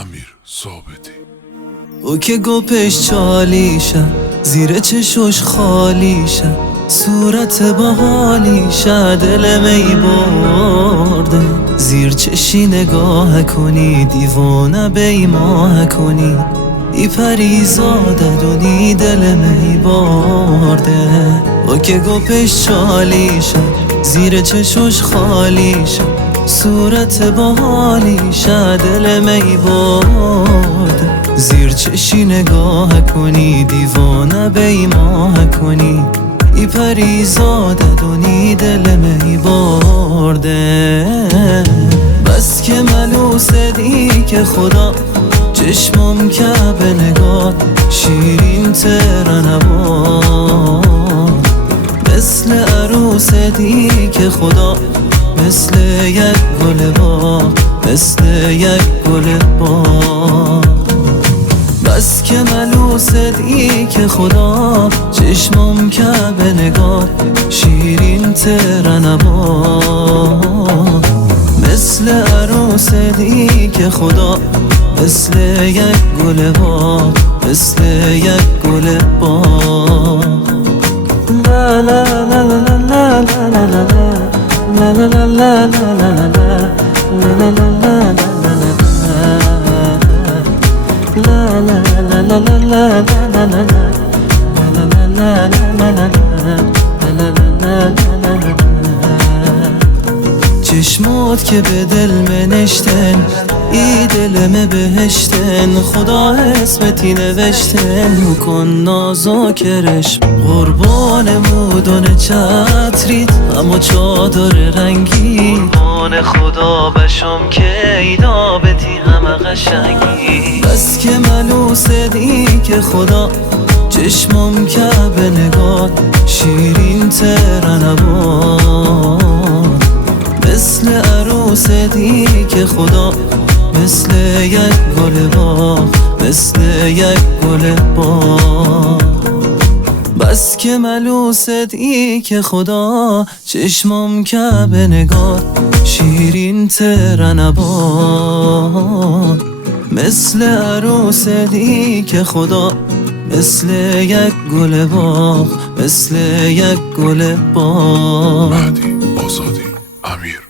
امیر ثابتی. او که گپش چالیشه، زیر چشوش خالیشه، صورت باحالیشه، دل می برده. زیر چشی نگاه کنی، دیوانه بیماه کنی، ای پریزاده دونی دل می برده. او که گپش چالیشه، زیر چشوش خالیشه، صورت باحالیشه، دل می برده. زیر چشی نگاه کنی، دیوانه بیماه کنی، ای پریزاده دونی دل می برده. بس که ملوس دی که خدا چشمم که به نگاه شیرین ترنوان، مثل عروس دی که خدا، مثل یک گل باغ، مثل یک گل باغ. بس که ملوس دی که خدا چشمم که به نگاه شیرین ترنوان، مثل عروس دی که خدا، مثل یک گل باغ، مثل یک گل باغ. لا لا لا لا لا لا لا لا لا لا لا چشمات که به دل منشتن، ای دلم بهشتن، خدا اسمتی نوشتن. کن نازاکرش قربان مودون چتریت، اما چادر رنگی قربان خدا بشم که ایدا بتی همه قشنگی. بس که ملوس دی که خدا چشمم که به نگاه شیرین ترنوان، مثل عروس دی که خدا، مثل یک گل باغ، مثل یک گل باغ. بس که ملوس دی که خدا چشمم که به نگاه شیرین ترنوان، مثل عروس دی که خدا، مثل یک گل باغ، مثل یک گل باغ. مهدی آزادی امیر